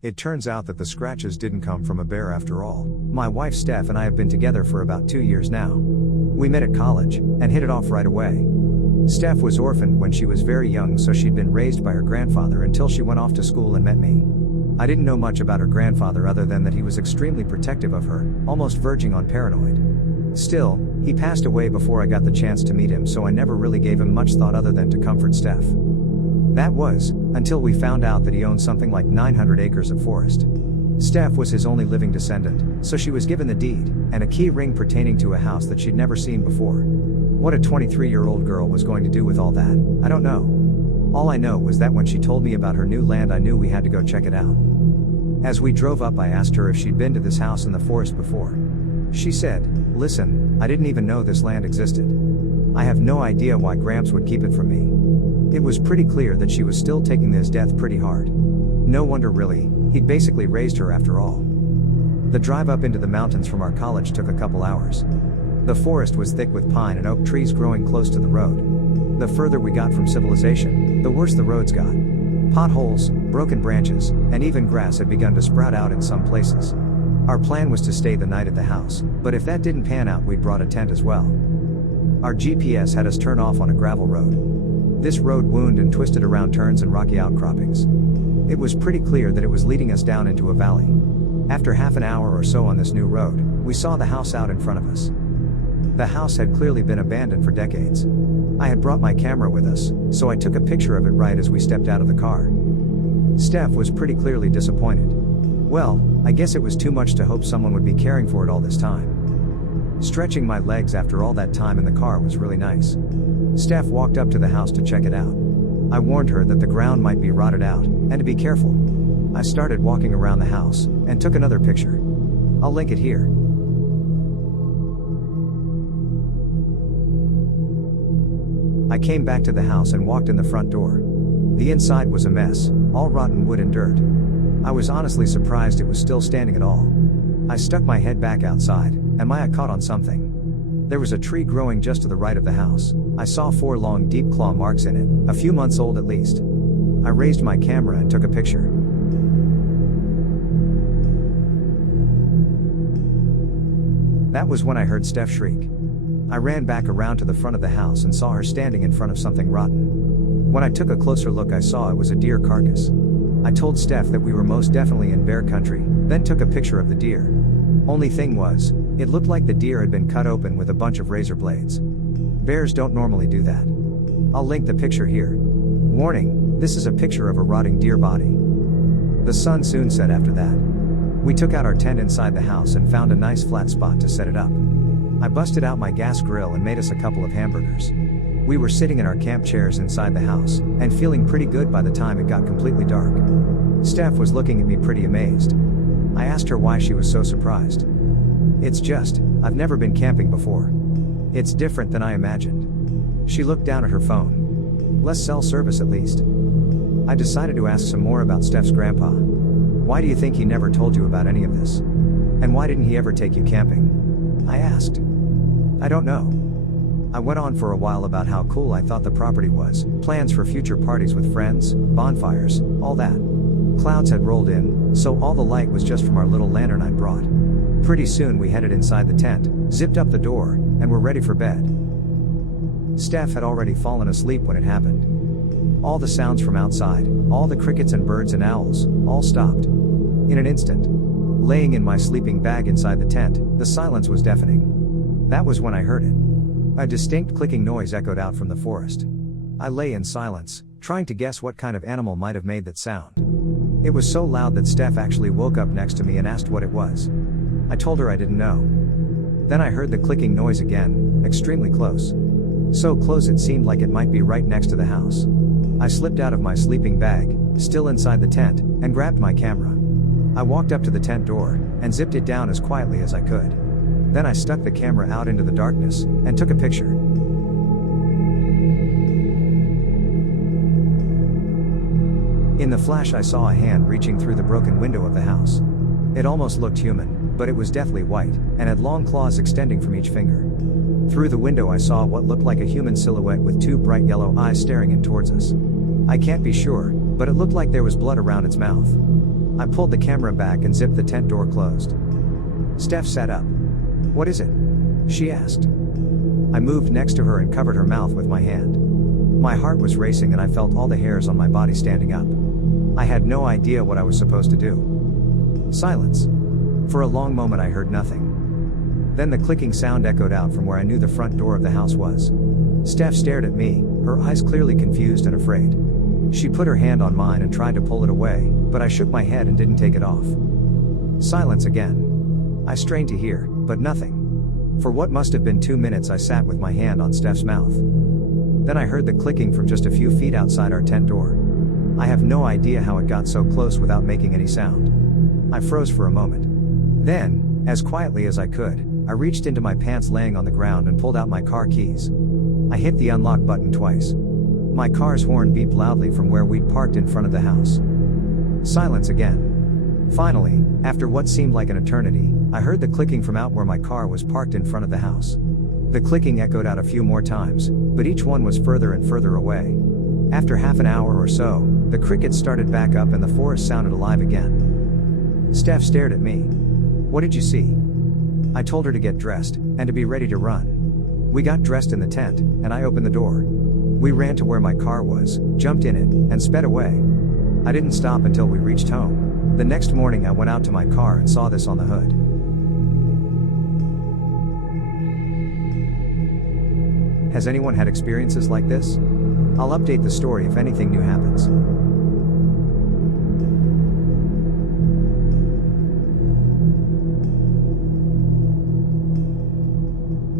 It turns out that the scratches didn't come from a bear after all. My wife Steph and I have been together for about 2 years now. We met at college, and hit it off right away. Steph was orphaned when she was very young, so she'd been raised by her grandfather until she went off to school and met me. I didn't know much about her grandfather other than that he was extremely protective of her, almost verging on paranoid. Still, he passed away before I got the chance to meet him, so I never really gave him much thought other than to comfort Steph. That was, until we found out that he owned something like 900 acres of forest. Steph was his only living descendant, so she was given the deed, and a key ring pertaining to a house that she'd never seen before. What a 23-year-old girl was going to do with all that, I don't know. All I know was that when she told me about her new land, I knew we had to go check it out. As we drove up, I asked her if she'd been to this house in the forest before. She said, "Listen, I didn't even know this land existed. I have no idea why Gramps would keep it from me." It was pretty clear that she was still taking this death pretty hard. No wonder really, he'd basically raised her after all. The drive up into the mountains from our college took a couple hours. The forest was thick with pine and oak trees growing close to the road. The further we got from civilization, the worse the roads got. Potholes, broken branches, and even grass had begun to sprout out in some places. Our plan was to stay the night at the house, but if that didn't pan out, we'd brought a tent as well. Our GPS had us turn off on a gravel road. This road wound and twisted around turns and rocky outcroppings. It was pretty clear that it was leading us down into a valley. After half an hour or so on this new road, we saw the house out in front of us. The house had clearly been abandoned for decades. I had brought my camera with us, so I took a picture of it right as we stepped out of the car. Steph was pretty clearly disappointed. Well, I guess it was too much to hope someone would be caring for it all this time. Stretching my legs after all that time in the car was really nice. Steph walked up to the house to check it out. I warned her that the ground might be rotted out, and to be careful. I started walking around the house, and took another picture. I'll link it here. I came back to the house and walked in the front door. The inside was a mess, all rotten wood and dirt. I was honestly surprised it was still standing at all. I stuck my head back outside, and my eye caught on something. There was a tree growing just to the right of the house. I saw 4 long deep claw marks in it, a few months old at least. I raised my camera and took a picture. That was when I heard Steph shriek. I ran back around to the front of the house and saw her standing in front of something rotten. When I took a closer look, I saw it was a deer carcass. I told Steph that we were most definitely in bear country, then took a picture of the deer. Only thing was, it looked like the deer had been cut open with a bunch of razor blades. Bears don't normally do that. I'll link the picture here. Warning, this is a picture of a rotting deer body. The sun soon set after that. We took out our tent inside the house and found a nice flat spot to set it up. I busted out my gas grill and made us a couple of hamburgers. We were sitting in our camp chairs inside the house, and feeling pretty good by the time it got completely dark. Steph was looking at me pretty amazed. I asked her why she was so surprised. "It's just, I've never been camping before. It's different than I imagined." She looked down at her phone. "Less cell service at least." I decided to ask some more about Steph's grandpa. "Why do you think he never told you about any of this? And why didn't he ever take you camping?" I asked. "I don't know." I went on for a while about how cool I thought the property was, plans for future parties with friends, bonfires, all that. Clouds had rolled in, so all the light was just from our little lantern I'd brought. Pretty soon we headed inside the tent, zipped up the door, and were ready for bed. Steph had already fallen asleep when it happened. All the sounds from outside, all the crickets and birds and owls, all stopped. In an instant. Laying in my sleeping bag inside the tent, the silence was deafening. That was when I heard it. A distinct clicking noise echoed out from the forest. I lay in silence, trying to guess what kind of animal might have made that sound. It was so loud that Steph actually woke up next to me and asked what it was. I told her I didn't know. Then I heard the clicking noise again, extremely close. So close it seemed like it might be right next to the house. I slipped out of my sleeping bag, still inside the tent, and grabbed my camera. I walked up to the tent door, and zipped it down as quietly as I could. Then I stuck the camera out into the darkness, and took a picture. In the flash I saw a hand reaching through the broken window of the house. It almost looked human, but it was deathly white, and had long claws extending from each finger. Through the window I saw what looked like a human silhouette with 2 bright yellow eyes staring in towards us. I can't be sure, but it looked like there was blood around its mouth. I pulled the camera back and zipped the tent door closed. Steph sat up. "What is it?" she asked. I moved next to her and covered her mouth with my hand. My heart was racing and I felt all the hairs on my body standing up. I had no idea what I was supposed to do. Silence. For a long moment I heard nothing. Then the clicking sound echoed out from where I knew the front door of the house was. Steph stared at me, her eyes clearly confused and afraid. She put her hand on mine and tried to pull it away, but I shook my head and didn't take it off. Silence again. I strained to hear, but nothing. For what must have been 2 minutes I sat with my hand on Steph's mouth. Then I heard the clicking from just a few feet outside our tent door. I have no idea how it got so close without making any sound. I froze for a moment. Then, as quietly as I could, I reached into my pants laying on the ground and pulled out my car keys. I hit the unlock button twice. My car's horn beeped loudly from where we'd parked in front of the house. Silence again. Finally, after what seemed like an eternity, I heard the clicking from out where my car was parked in front of the house. The clicking echoed out a few more times, but each one was further and further away. After half an hour or so, the crickets started back up and the forest sounded alive again. Steph stared at me. "What did you see?" I told her to get dressed, and to be ready to run. We got dressed in the tent, and I opened the door. We ran to where my car was, jumped in it, and sped away. I didn't stop until we reached home. The next morning I went out to my car and saw this on the hood. Has anyone had experiences like this? I'll update the story if anything new happens.